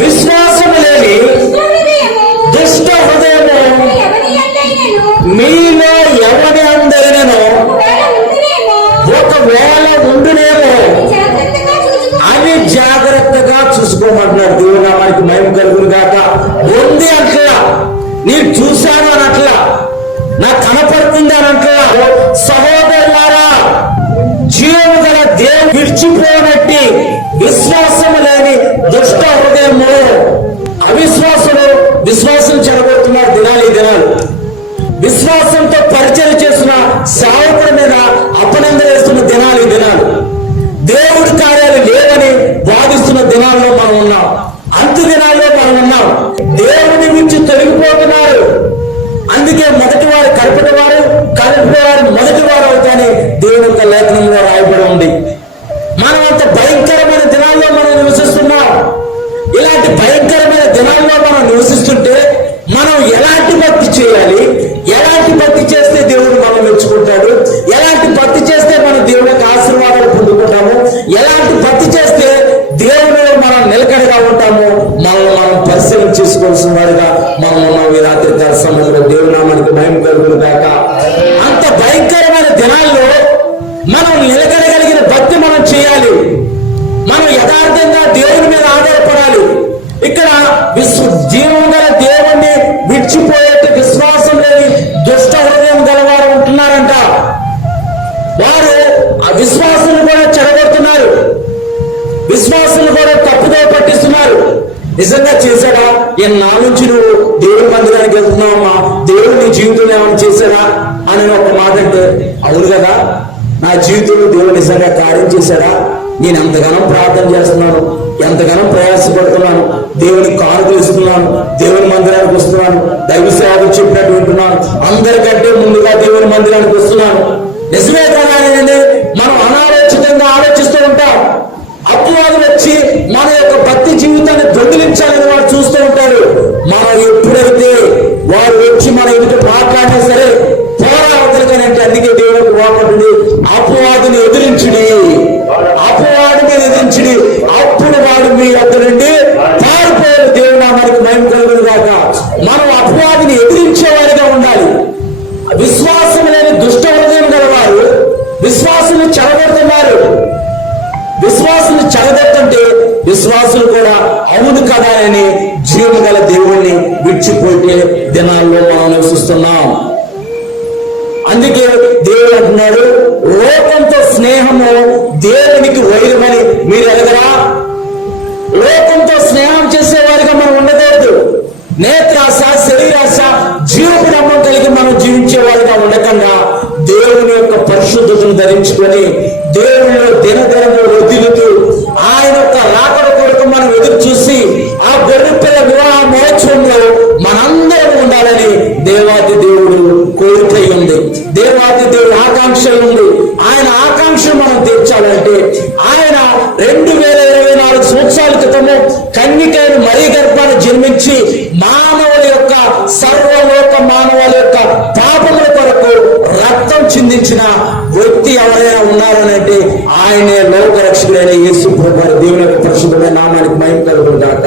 విశ్వాసము లేని దుష్ట హృదయము మీలో ఎవరి అందరినో ఒకవేళ ఉండునేమో అని జాగ్రత్తగా చూసుకోమంటున్నాడు. దేవుడు నామానికి మహిమ కలుగును గాక. ఉంది అట్లా, నేను చూశాను అని అట్లా, నాకు కనపడుతుంది అని అట్లా. సహోదరులారా, జీవము గల దేవుడు విడిచిపోనట్టి విశ్వాసము లేని దుష్ట హృదయము, అవిశ్వాసులు విశ్వాసం చెడగొడుతున్నారు దినాలు ఈ దినాలు. విశ్వాసంతో పరిచయం చేస్తున్న సేవకుడి మీద అపనందన వేస్తున్న దినాలు ఈ దినాలు. దేవుడి కార్యాలు లేవని వాదిస్తున్న దినాల్లో మనం ఉన్నాం. అంత్య దినాల్లో మనం ఉన్నాం. దేవుని నుంచి తొలగిపోతున్నారు. అందుకే మొదటి వారు కడపటి వారు, కడపటి వారు మొదటి వారు అవుతాని దేవుని యొక్క లేఖనంలో రాయబడి ఉంది. మనం అంత భయంకరమైన దినాల్లో మనం నివసిస్తున్నాం. ఇలాంటి భయంకరమైన దినాల్లో మనం నివసిస్తుంటే మనం ఎలాంటి భక్తి చేయాలి, ఎలాంటి భక్తి చేస్తే దేవుడు మనం మెచ్చుకుంటాడు, ఎలాంటి భక్తి చేస్తే మనం దేవుని యొక్క ఆశీర్వాదాలు పొందుకుంటాము, ఎలాంటి భక్తి చేస్తే దేవుడు మనం నిలకడగా ఉంటాము, మనం పరిశీలన చేసుకోవాల్సిన వారిగా మనం ఉన్నాం ఈ రాత్రి కాల సమయంలో. దేవుని నామానికి మహిమ కలుగును గాక. అంత భయంకరమైన దినాల్లో మనం నిలకడగలిగిన భక్తి మనం చేయాలి. మనం యథార్థంగా దేవుని మీద ఆధారపడాలి. ఇక్కడ జీవం గల దేవుణ్ణి విడిచిపోయేట్టు విశ్వాసం లేని దుష్ట హృదయం గలవారు ఉంటున్నారంట. వారు ఆ విశ్వాసాన్ని కూడా చెడగొడుతున్నారు, విశ్వాసాన్ని కూడా తప్పుదో పట్టిస్తున్నారు. నిజంగా చేశాడా? నా నుంచి నువ్వు దేవుడి మందిరానికి వెళ్తున్నావమ్మా, దేవుడు నీ జీవితంలో ఏమైనా చేశాడా అని ఒక మాట అంటే, అవును కదా, నా జీవితంలో దేవుడు నిజంగా కార్యం చేశాడా? నేను ఎంతగానో ప్రార్థన చేస్తున్నాను, ఎంతగానో ప్రయాసపడుతున్నాను, దేవునికి కానుకలు ఇస్తున్నాను, దేవుని మందిరానికి వస్తున్నాను, దైవ సేవకు చెప్పినట్టు వింటున్నాను, అందరికంటే ముందుగా దేవుని మందిరానికి వస్తున్నాను. నిజమే కదా అని మనం అనాలోచితంగా ఆలోచిస్తూ ఉంటాం. అపవాదులు వచ్చి మన యొక్క భక్తి జీవితాన్ని దొంగిలించాలని వాడు చూస్తూ ఉంటారు. మనం ఎప్పుడైతే వాడు వచ్చి మన ఎదుట మాట్లాడినా సరే పోరాడతానంటే, అందుకే దేవునికి వాడుతుంది, అపవాదుని ఎదిరించుడి, అపవాదిని ఎదిరించుడి, అప్పుడు వాడు మీ వద్ద నుండి పారిపోయారు. దేవుడు నామానికి మహిమ కలుగును గాక. మనం అపవాదిని ఎదిరించే వారిగా ఉండాలి. విశ్వాసం లేని దుష్ట హృదయం గలవారు విశ్వాసులు చెడగొడుతున్నారు. విశ్వాసులు చెడగొట్టుంటే విశ్వాసులు కూడా అవును కదా అని జీవము గల దేవుణ్ణి విడిచిపోయే దినాల్లో మనం నివసిస్తున్నాం. అందుకే దేవుడు అంటున్నాడు, లోకంతో స్నేహము దేవునికి వైరమని మీరు ఎరగరా? లోకంతో స్నేహం చేసేవారిగా మనం ఉండకూడదు. నేత్రాశ, శరీరాశ, జీవపు నమ్మకం కలిగి మనం జీవించేవారిగా ఉండకుండా దేవుని యొక్క పరిశుద్ధతను ధరించుకొని దేవునిలో దినదినము వదిలుతూ ఆయన యొక్క రాకడ కొరకు మనం ఎదురు చూసి ఆ గొర్రె పిల్ల వివాహ మహోత్సవంలో మనందరం ఉండాలని దేవాది దేవుడు కోరిక ఉంది, దేవాది దేవుడు ఆకాంక్ష ఉంది. ఆయన ఆకాంక్ష మనం తీర్చాలంటే ఆయన 2024 సంవత్సరాల క్రితము కన్యకైన మరీ గర్భాన్ని జన్మించి మానవుల యొక్క సర్వలోక మానవుల యొక్క పాపముల కొరకు రక్తం చిందించిన వ్యక్తి ఎవరైనా ఉన్నారనంటే ఆయనే లోక రక్షకుడైన యేసు ప్రభువు. దేవుని యొక్క పరిశుద్ధమైన నామానికి మహిమ కలుగును గాక.